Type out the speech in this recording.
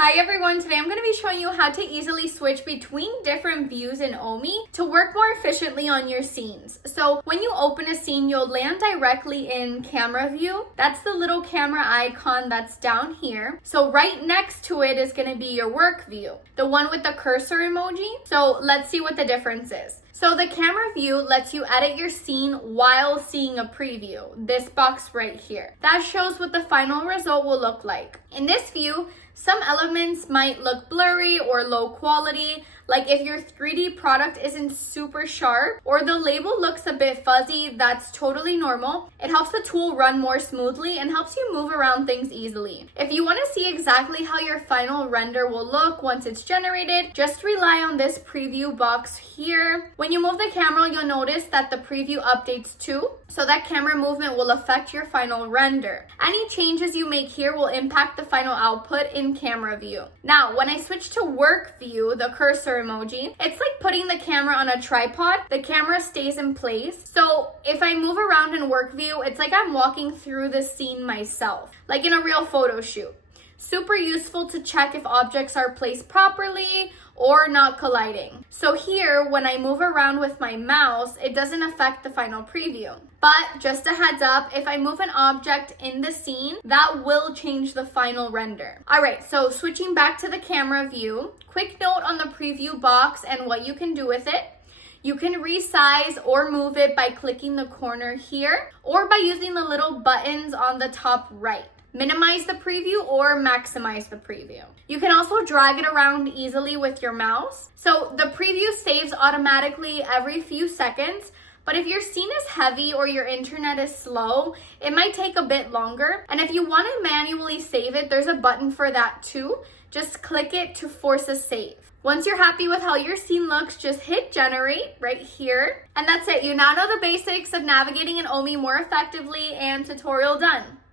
Hi everyone, today I'm going to be showing you how to easily switch between different views in Omi to work more efficiently on your scenes. So when you open a scene, you'll land directly in camera view. That's the little camera icon that's down here. So right next to it is going to be your work view, the one with the cursor emoji. So let's see what the difference is. So the camera view lets you edit your scene while seeing a preview, this box right here. That shows what the final result will look like. In this view, some elements might look blurry or low quality, like if your 3D product isn't super sharp or the label looks a bit fuzzy, that's totally normal. It helps the tool run more smoothly and helps you move around things easily. If you want to see exactly how your final render will look once it's generated, just rely on this preview box here. When you move the camera, you'll notice that the preview updates too, so that camera movement will affect your final render. Any changes you make here will impact the final output in camera view. Now, when I switch to work view, the cursor emoji, it's like putting the camera on a tripod. The camera stays in place. So if I move around in work view, it's like I'm walking through the scene myself, like in a real photo shoot. Super useful to check if objects are placed properly or not colliding. So here, when I move around with my mouse, it doesn't affect the final preview. But just a heads up, if I move an object in the scene, that will change the final render. All right, so switching back to the camera view, quick note on the preview box and what you can do with it. You can resize or move it by clicking the corner here or by using the little buttons on the top right. Minimize the preview or maximize the preview. You can also drag it around easily with your mouse. So the preview saves automatically every few seconds, but if your scene is heavy or your internet is slow, it might take a bit longer. And if you want to manually save it, there's a button for that too. Just click it to force a save. Once you're happy with how your scene looks, just hit generate right here. And that's it. You now know the basics of navigating in Omi more effectively, and tutorial done.